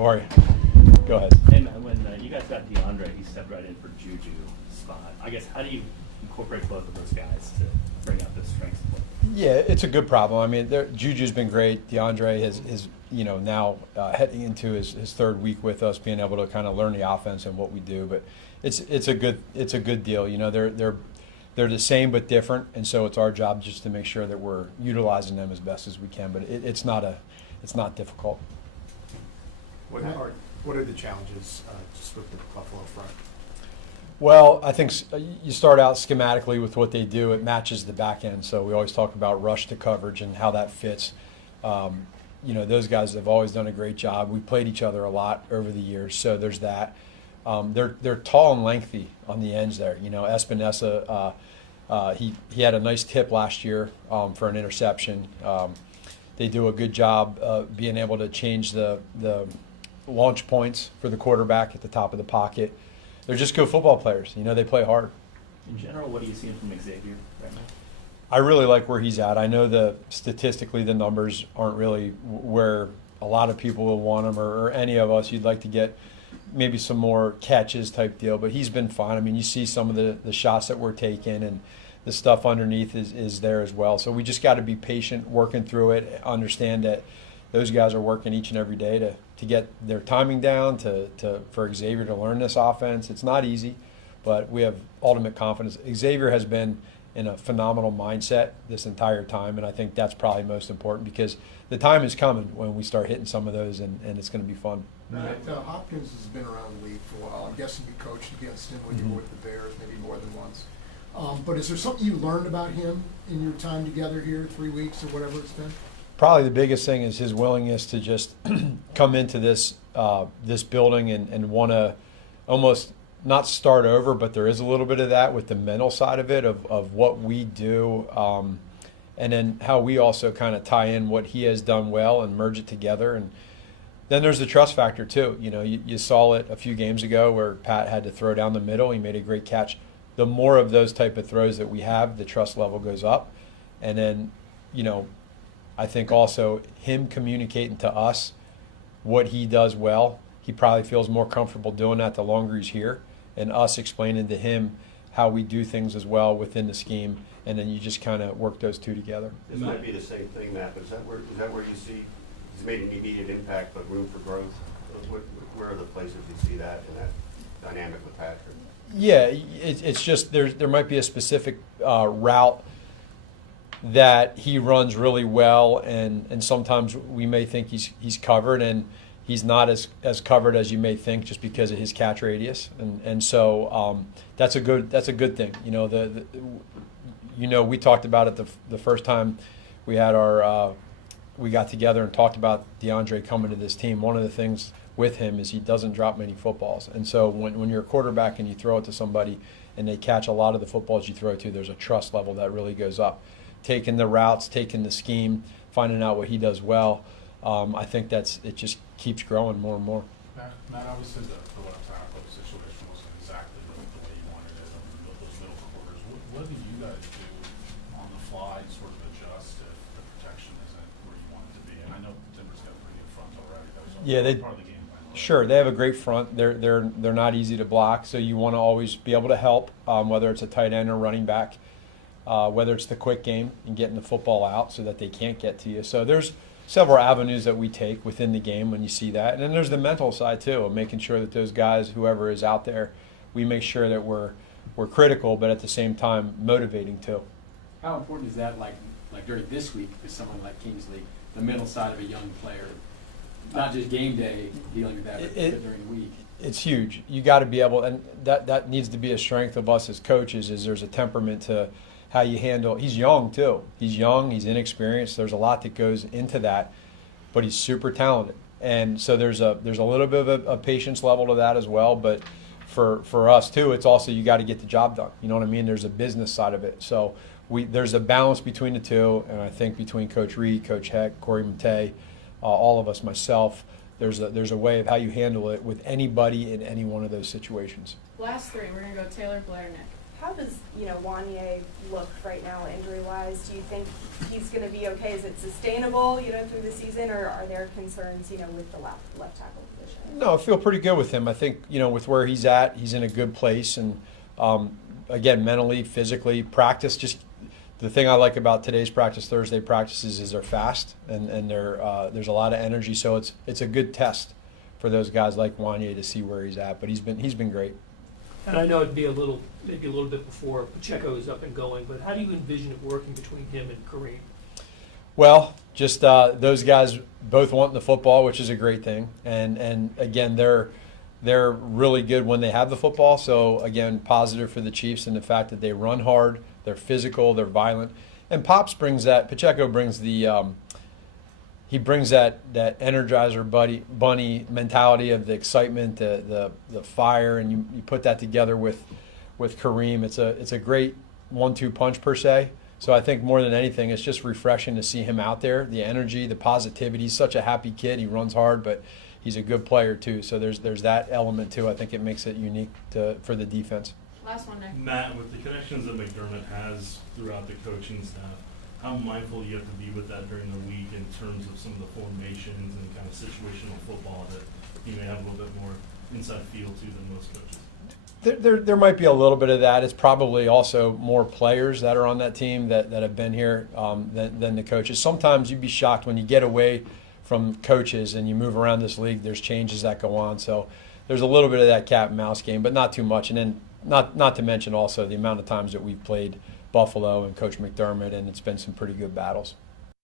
How are you? Go ahead. Hey, man, when you guys got DeAndre, he stepped right in for Juju spot. I guess, how do you incorporate both of those guys to bring out the strengths? Yeah, it's a good problem. I mean, Juju's been great. DeAndre is now heading into his third week with us, being able to kind of learn the offense and what we do. But it's a good deal. You know, they're the same but different, and so it's our job just to make sure that we're utilizing them as best as we can. But it's not difficult. What are the challenges just with the Buffalo front? Well, I think you start out schematically with what they do. It matches the back end. So we always talk about rush to coverage and how that fits. Those guys have always done a great job. We played each other a lot over the years, so there's that. They're tall and lengthy on the ends there. You know, Espinosa, he had a nice tip last year for an interception. They do a good job being able to change the launch points for the quarterback at the top of the pocket. They're just good football players. You know, they play hard. In general, what are you seeing from Xavier right now? I really like where he's at. I know statistically the numbers aren't really where a lot of people will want him, or any of us. You'd like to get maybe some more catches type deal, but he's been fine. I mean, you see some of the shots that we're taking, and the stuff underneath is there as well. So we just got to be patient, working through it, understand that those guys are working each and every day to get their timing down, for Xavier to learn this offense. It's not easy, but we have ultimate confidence. Xavier has been in a phenomenal mindset this entire time, and I think that's probably most important because the time is coming when we start hitting some of those, and it's going to be fun. Matt, Hopkins has been around the league for a while. I'm guessing you coached against him when you were with the Bears, maybe more than once. But is there something you learned about him in your time together here, 3 weeks or whatever it's been? Probably the biggest thing is his willingness to just come into this building and want to almost not start over, but there is a little bit of that with the mental side of it, of what we do, and then how we also kind of tie in what he has done well and merge it together. And then there's the trust factor too. You know, you saw it a few games ago where Pat had to throw down the middle. He made a great catch. The more of those type of throws that we have, the trust level goes up. And then, I think also him communicating to us what he does well, he probably feels more comfortable doing that the longer he's here, and us explaining to him how we do things as well within the scheme, and then you just kind of work those two together. This might be the same thing, Matt, but is that where you see he's made an immediate impact but room for growth? Where are the places you see that in that dynamic with Patrick? Yeah, it's just there might be a specific route that he runs really well, and sometimes we may think he's covered, and he's not as covered as you may think just because of his catch radius, and so that's a good thing. We talked about it the first time we had we got together and talked about DeAndre coming to this team. One of the things with him is he doesn't drop many footballs, and so when you're a quarterback and you throw it to somebody and they catch a lot of the footballs you throw to, there's a trust level that really goes up. Taking the routes, taking the scheme, finding out what he does well. I think it just keeps growing more and more. Matt, obviously the left tackle situation wasn't exactly the way you wanted it in those middle quarters. What do you guys do on the fly to sort of adjust if the protection isn't where you want it to be? And I know Denver's got a pretty good front already. That was part of the game plan. Sure, they have a great front. They're not easy to block, so you want to always be able to help, whether it's a tight end or running back. Whether it's the quick game and getting the football out so that they can't get to you. So there's several avenues that we take within the game when you see that. And then there's the mental side too, of making sure that those guys, whoever is out there, we make sure that we're critical, but at the same time motivating too. How important is that, like during this week with someone like Kingsley, the mental side of a young player, not just game day dealing with that, but during the week? It's huge. You got to be able, and that needs to be a strength of us as coaches, is there's a temperament to how you handle. He's young too. He's young. He's inexperienced. There's a lot that goes into that, but he's super talented. And so there's a little bit of a patience level to that as well. But for us too, it's also you got to get the job done. You know what I mean? There's a business side of it. So there's a balance between the two, and I think between Coach Reed, Coach Heck, Corey Mate, all of us, myself, there's a way of how you handle it with anybody in any one of those situations. Last three, we're gonna go Taylor, Blair, Nick. How does, Wanye look right now injury-wise? Do you think he's going to be okay? Is it sustainable, through the season, or are there concerns, with the left tackle position? No, I feel pretty good with him. I think, with where he's at, he's in a good place. And, again, mentally, physically, practice, just the thing I like about today's practice, Thursday practices, is they're fast and there's a lot of energy. So it's a good test for those guys like Wanye to see where he's at. But he's been great. And I know it'd be maybe a little bit before Pacheco is up and going, but how do you envision it working between him and Kareem? Well, just those guys both want the football, which is a great thing. And again, they're really good when they have the football. So again, positive for the Chiefs and the fact that they run hard, they're physical, they're violent. And Pacheco brings he brings that Energizer bunny mentality of the excitement, the fire, and you put that together with Kareem. It's a great 1-2 punch per se. So I think more than anything, it's just refreshing to see him out there. The energy, the positivity. He's such a happy kid. He runs hard, but he's a good player too. So there's that element too. I think it makes it unique for the defense. Last one, Nick. Matt, with the connections that McDermott has throughout the coaching staff, how mindful you have to be with that during the week in terms of some of the formations and kind of situational football that you may have a little bit more inside feel to than most coaches? There might be a little bit of that. It's probably also more players that are on that team that have been here than the coaches. Sometimes you'd be shocked when you get away from coaches and you move around this league, there's changes that go on. So there's a little bit of that cat and mouse game, but not too much. And then not to mention also the amount of times that we've played Buffalo and Coach McDermott, and it's been some pretty good battles.